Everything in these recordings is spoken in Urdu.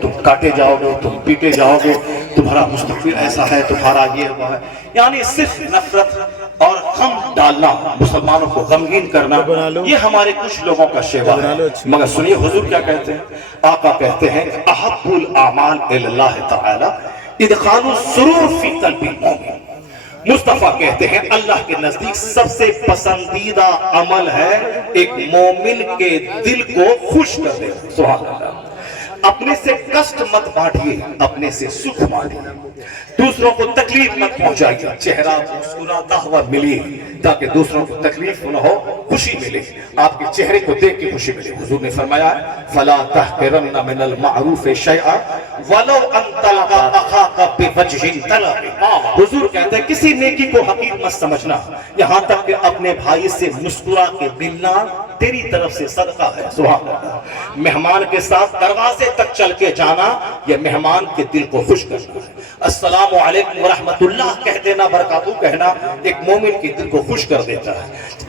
تم کاٹے جاؤ گے، تم پیٹے جاؤ گے، تمہارا مستقبل ایسا ہے، تمہارا یہ ہوا ہے. یعنی صرف نفرت اور غم ڈالنا، مسلمانوں کو غمگین کرنا، یہ ہمارے کچھ لوگوں کا شیوا ہے. مگر سنیے حضور کیا کہتے ہیں. آقا کہتے ہیں احب الاعمال اللہ تعالی ادخال السرور فی قلب المؤمن. مصطفیٰ کہتے ہیں اللہ کے نزدیک سب سے پسندیدہ عمل ہے ایک مومن کے دل کو خوش کر دے. سبحان اللہ. اپنے سے کشٹ مت بانٹیے، اپنے سے سکھ بانٹیے. دوسروں کو تکلیف مت پہنچائیے، چہرہ مسکراتا ہوا ملیے تاکہ دوسروں کو تکلیف نہ ہو، خوشی ملے، آپ کے چہرے کو دیکھ کے خوشی ملے. حضور نے فرمایا فلا تحقرن من المعروف شیئا ولو ان تلقى اخاك بوجه طلق. حضور کہتے ہیں کسی نیکی کو حقیر مت سمجھنا، یہاں تک کہ اپنے بھائی سے مسکرا کے ملنا تیری طرف سے صدقہ ہے. سبحان اللہ. مہمان کے ساتھ دروازے تک چل کے جانا، یہ مہمان کے دل کو خوش کرنا ہے. السلام علیکم ورحمت اللہ کہہ دینا، برکاتہ کہنا ایک مومن کے دل کو خوش کر دیتا ہے.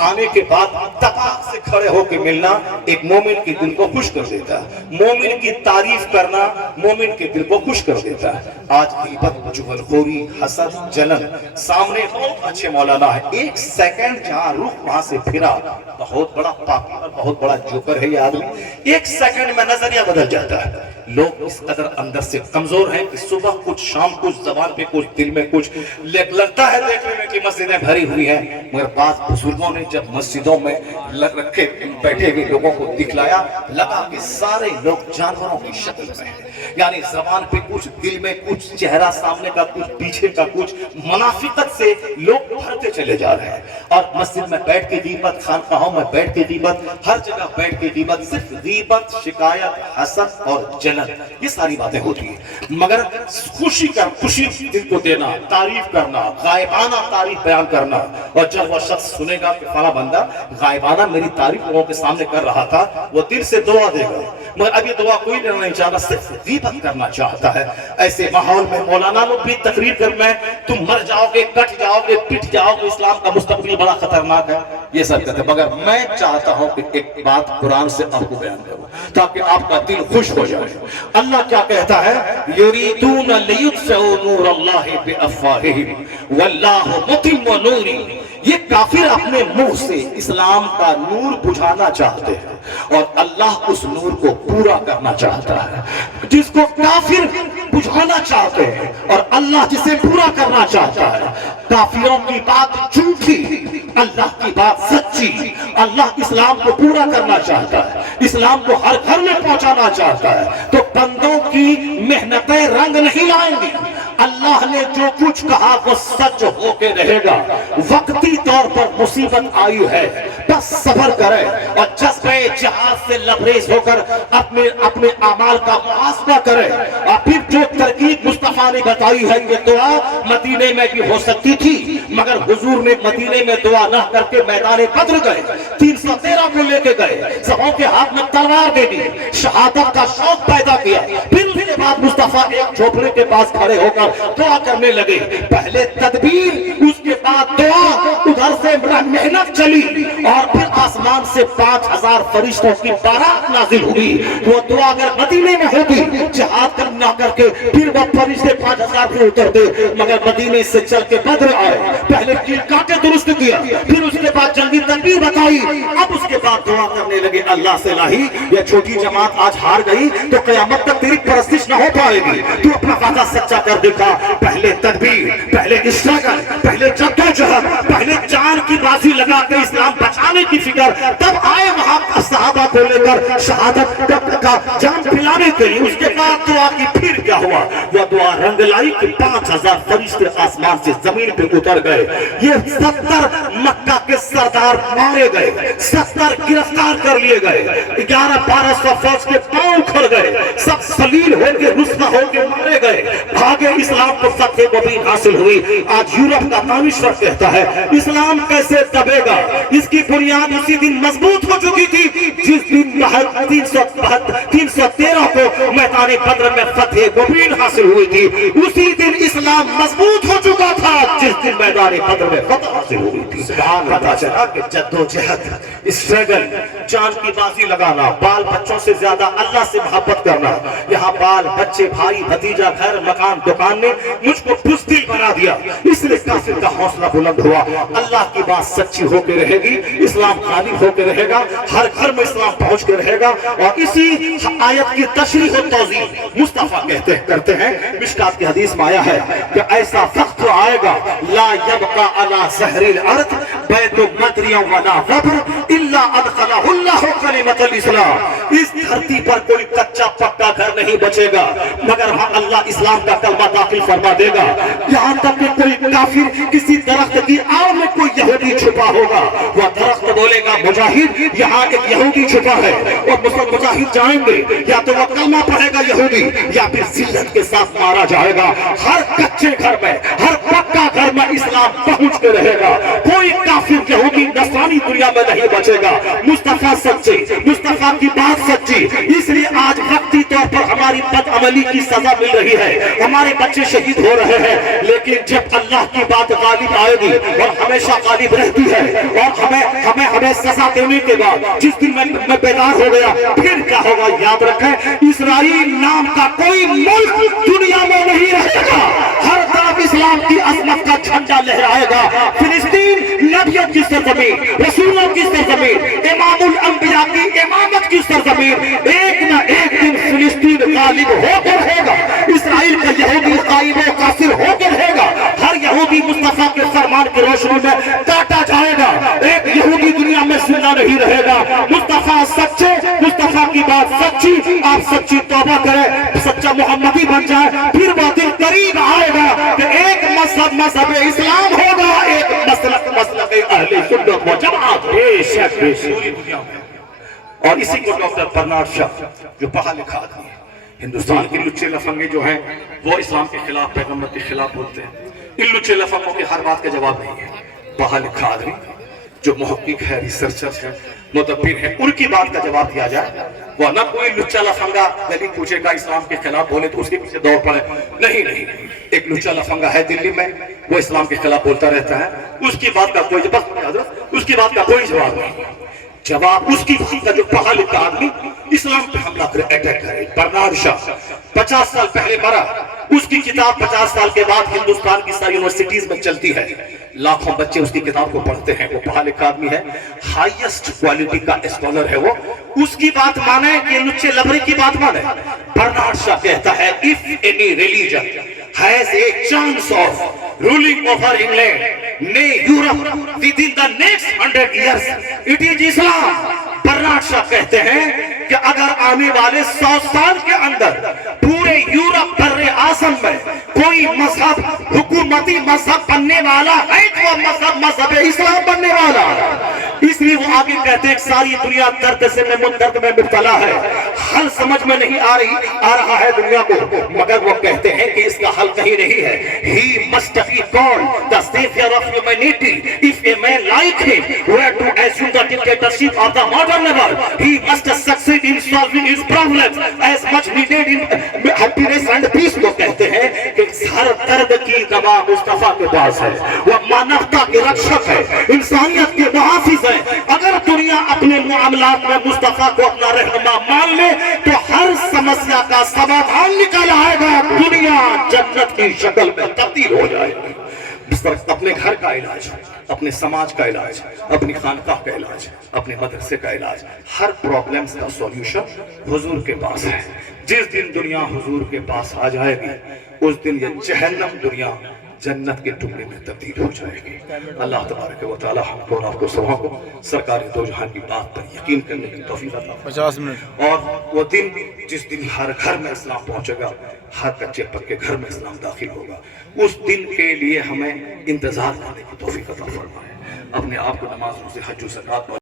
آنے کے بعد تپاک سے کھڑے ہو کے ملنا ایک مومن کے دل کو خوش کر دیتا ہے. مومن کی تعریف کرنا مومن کے دل کو خوش کر دیتا ہے. آج غیبت، چغلخوری، حسد، جلن، سامنے بہت اچھے مولانا ہے، ایک سیکنڈ جہاں رخ وہاں سے پھرا، بہت بڑا پاپی اور بہت بڑا جوکر ہے یہ آدمی، ایک سیکنڈ میں نظریہ بدل جاتا ہے. لوگ اس قدر اندر سے کمزور ہیں کہ صبح کچھ، شام کچھ، زبان پہ کچھ، دل میں کچھ. لگتا ہے دیکھنے میں کہ مسجدیں بھری ہوئی ہیں، مگر بعض بزرگوں نے جب مسجدوں میں رکھے بیٹھے ہوئے لوگوں کو دکھلایا، لگا کہ سارے لوگ جانوروں کی شکل میں ہیں. یعنی زبان پہ کچھ، دل میں کچھ، چہرہ سامنے کا کچھ، پیچھے کا کچھ، منافقت سے لوگ بھرتے چلے جا رہے ہیں. اور مسجد میں بیٹھ کے غیبت، خانقاہوں میں بیٹھ کے غیبت، ہر جگہ بیٹھ کے غیبت، صرف غیبت، شکایت، حسد اور جلن، یہ ساری باتیں ہوتی ہیں. مگر خوشی دل کو دینا، تعریف کرنا، غائبانہ تعریف بیان کرنا. اور جب وہ شخص سنے گا کہ فلاں بندہ غائبانہ میری تعریف لوگوں کے سامنے کر رہا تھا، وہ دل سے دعا دے گا. مگر اب یہ دعا کوئی لینا نہیں چاہتا، صرف غیبت کرنا چاہتا ہے. ایسے ماحول میں مولانا لوگ بھی تقریر کر میں تم مر جاؤ گے، کٹ جاؤ گے، پٹ جاؤ گے، اسلام کا مستقبل بڑا خطرناک ہے، یہ سب کہتے ہیں. مگر میں چاہتا ہوں کہ ایک بات قرآن سے آپ کو بیان کروں تاکہ آپ کا دل خوش ہو جائے. اللہ کیا کہتا ہے؟ یریدون لیطفئوا نور اللہ بافواہہم واللہ متم نورہ. یہ کافر اپنے منہ سے اسلام کا نور بجھانا چاہتے ہیں اور اللہ اس نور کو پورا کرنا چاہتا ہے. جس کو کافر بجھانا چاہتے ہیں اور اللہ جسے پورا کرنا چاہتا ہے. کافروں کی بات جھوٹی، اللہ کی بات سچی. اللہ اسلام کو پورا کرنا چاہتا ہے، اسلام کو ہر گھر میں پہنچانا چاہتا ہے. تو بندوں کی محنتیں رنگ نہیں لائیں گی. اللہ نے جو کچھ کہا وہ سچ ہو کے رہے گا. وقتی طور پر مصیبت آئی ہے، بس صبر کرے اور جذبے جہاد سے لبریز ہو کر اپنے اعمال کا محاسبہ کرے. اور پھر جو ترکیب مصطفیٰ نے بتائی ہے، یہ دعا مدینے میں بھی ہو سکتی تھی، مگر حضور نے مدینے میں دعا نہ کر کے میدان بدر گئے، 313 کو لے کے گئے، سبوں کے ہاتھ میں تلوار دے دی، شہادت کا شوق پیدا کیا. پھر اس کے بعد مصطفیٰ ایک جھوپڑے کے پاس کھڑے ہو کر دعا کرنے لگے. پہلے تدبیر، اس کے بعد دعا، ادھر سے محنت چلی اور پھر آسمان سے 5000 فرشتوں کی بارات نازل ہوئی. وہ دعا اگر مدینے میں ہوتی، جہاد کرنا کر کے پھر وہ فرشتے 5000 پہ اترتے، مگر مدینے سے چل کے بدر آئے. پہلے کیل کاٹے درست کیا، پھر اس کے بعد جنگی تدبیر بتائی، اب اس کے بعد دعا کرنے لگے اللہ سے الہی یہ چھوٹی جماعت آج ہار گئی تو قیامت تک تیری پرستش نہ ہو پائے گی. تو اپنا وعدہ سچا کر دکھا. پہلے تدبیر، پہلے اسٹرگل، پہلے جدوجہد، پہلے جان کی بازی لگا کے اسلام بچانے کی فکر. تب آئے وہاں صحابہ کو لے کر شہادت کا جان پلانے کے لیے. اس کے بعد دعا کی پھر کیا ہوا؟ وہ دعا رنگ لائی کہ 5000 فرشتے آسمان سے زمین پہ اتر گئے. یہ 70 مکہ کے سردار مارے گئے، 70 گرفتار کر لیے گئے، 1100-1200 فوج کے پاؤں کھڑ گئے، سب سلیل ہو کے رسوا ہو کے مارے گئے. بھاگے اسلام کو فتح مبین حاصل ہوئی. آج یورپ کا دانشور کہتا ہے اسلام کیسے دبے گا؟ اس کی بنیاد اسی دن مضبوط ہو چکی تھی جس دن 313 کو میدان میدان بدر میں فتح مبین حاصل ہوئی تھی، اسی دن اسلام مضبوط ہو چکا تھا جس دن میدان بدر میں فتح حاصل ہوئی تھی۔ پتا چلا کہ جدوجہد، اسٹرگل، جان کی بازی لگانا، بال بچوں سے زیادہ اللہ سے محبت کرنا، یہاں بال بچے بھائی بھتیجا گھر مکان دکان نے مجھ کو بزدل بنا دیا، اس لیے کافر کا حوصلہ بلند ہوا۔ اللہ کی بات سچی ہو کے رہے گی، اسلام غالب ہو کے رہے گا، ہر گھر میں اسلام پہنچ کے رہے گا۔ اور اسی آیت کی تشریح و توضیح مصطفیٰ کرتے ہیں، مشکات کی حدیث میں آیا ہے کہ ایسا وقت آئے گا لا یبقى علی ظہر الارض بیت مدری ولا وبر الا ادخلہ اللہ کلمۃ الاسلام۔ اس دھرتی پر کوئی کچا پکا گھر نہیں بچے گا مگر اللہ اسلام کا کلمہ داخل فرما دے گا۔ یہاں تک کہ کوئی کافر کسی درخت کی آڑ میں کوئی یہودی چھپا ہوگا، وہ درخت بولے گا مجاہد یہاں ایک یہودی چھپا ہے، اور مجاہد جائیں گے یا تو وہ کلمہ پڑھے گا یہودی یا پھر ذلت کے ساتھ مارا جائے گا۔ ہر کچے گھر میں ہر پکا گھر میں اسلام پہنچ کے رہے گا، کوئی کافر یہودی نصرانی دنیا میں نہیں بچے گا۔ مصطفیٰ سچے، مصطفیٰ کی بات سچی، اس لیے آج وقتی طور پر ہماری بد عملی کی سزا مل رہی ہے، ہمارے بچے شہید ہو رہے ہیں، لیکن جب اللہ کی بات غالب آئے گی اور ہمیشہ غالب رہتی ہے، اور ہمیں سزا دینے کے بعد جس دن میں بیدار ہو گیا پھر کیا ہوگا یاد رکھیں، اسرائیل نام کا کوئی ملک دنیا میں نہیں رہے گا، ہر طرف اسلام کی عظمت کا جھنڈا لہرائے گا۔ فلسطین نبیوں کی سرزمین، رسولوں کی سرزمین، امام الانبیاء کی امامت کی سرزمین، ایک نہ ایک دن فلسطین غالب ہو کر رہے گا، اسرائیل کا یہودی قائم و قاصر ہو کر رہے گا، ہر یہودی مصطفیٰ کے فرمان کی روشنی میں کاٹا جائے گا، ایک یہودی دنیا میں زندہ نہیں رہے گا۔ مصطفیٰ سچے، مصطفیٰ کی بات سچی، آپ سچی توبہ کریں، سچا محمدی بن جائے، پھر وہ دن قریب آئے گا کہ ایک مذہب اسلام ہوگا، ایک مسلک اہل سنت و جماعت پوری دنیا میں۔ اور اسی کو ڈاکٹر برنارڈ شاہ جو پڑھا لکھا آدمی ہے، ہندوستان کے لچے لفنگے جو ہیں وہ اسلام کے خلاف پیغمبر کے خلاف بولتے ہیں، ان لچے لفنگوں کے ہر بات کا جواب نہیں ہے۔ پڑھا لکھا آدمی جو محقق ہے، ریسرچر ہے، مدبر ہے، ان کی بات کا جواب دیا جائے، وہ نہ کوئی لچا لفنگا گلی پوچھے گا اسلام کے خلاف بولے تو اس کے پیچھے دوڑ پڑے، نہیں۔ ایک لچا لفنگا ہے دلی میں، وہ اسلام کے خلاف بولتا رہتا ہے، اس کی بات کا کوئی جواب نہیں۔ جواب اس کی بات کا جو پڑھا لکھا آدمی اسلام پہ حملہ کرے، اٹیک کرے۔ برنارڈ شاہ 50 سال پہلے مرا، اس کی کتاب 50 سال کے بعد ہندوستان کی ساری یونیورسٹیز میں چلتی ہے، لاکھوں بچے اس کی کتاب کو پڑھتے ہیں، وہ پڑھا لکھا آدمی ہے، ہائیسٹ کوالٹی کا اسکالر ہے وہ، اس کی بات مانے کہ لچے لبری کی بات مانے۔ برنارڈ شاہ کہتا ہے if any religion has a chance of ruling over England, nay Europe within the next 100 years, it is Islam۔ Bernard Shaw کہتے ہیں کہ اگر آنے والے 100 سال کے اندر پورے یورپ بر اعظم میں کوئی مذہب حکومتی مذہب بننے والا ہے تو وہ مذہب اسلام بننے والا ہے۔ اس لیے وہ آگے کہتے ہیں کہ ساری دنیا درد میں مبتلا ہے، حل سمجھ میں نہیں آ رہا ہے دنیا کو، مگر وہ کہتے ہیں کہ اس کا حل کہیں نہیں ہے۔ He must be called the savior of humanity if a man like him were to assume the dictatorship of the modern world, he must succeed in solving his problems as much needed in happiness and peace۔ وہ کہتے ہیں کہ ہر درد کی دوا مصطفیٰ کے پاس ہے، وہ مانوتا کے رکشک ہے، انسانیت کے محافظ ہے۔ اگر دنیا اپنے معاملات میں مصطفیٰ کو اپنا رہنما مان لے تو ہر سمسیا کا سمادھان نکل آئے گا، دنیا جنت کی شکل میں تبدیل ہو جائے گی۔ اپنے گھر کا علاج، اپنے سماج کا علاج، اپنی خانقاہ کا علاج، اپنے مدرسے کا علاج، ہر پرابلمز کا سولوشن حضور کے پاس ہے۔ جس دن دنیا حضور کے پاس آ جائے گی اس دن یہ جہنم دنیا جنت کے ٹکڑے میں تبدیل ہو جائے گی۔ اللہ تبارک و تعالی ہم کو اور آپ کو سبوں کو سرکار دو جہان کی بات پر یقین کرنے کی توفیق عطا فرمائے۔ اور وہ دن جس دن ہر گھر میں اسلام پہنچے گا، ہر کچے پکے گھر میں اسلام داخل ہوگا، اس دن کے لیے ہمیں انتظار کرنے کی توفیق عطا فرمائے۔ اپنے آپ کو نماز روزے حج و زکوٰۃ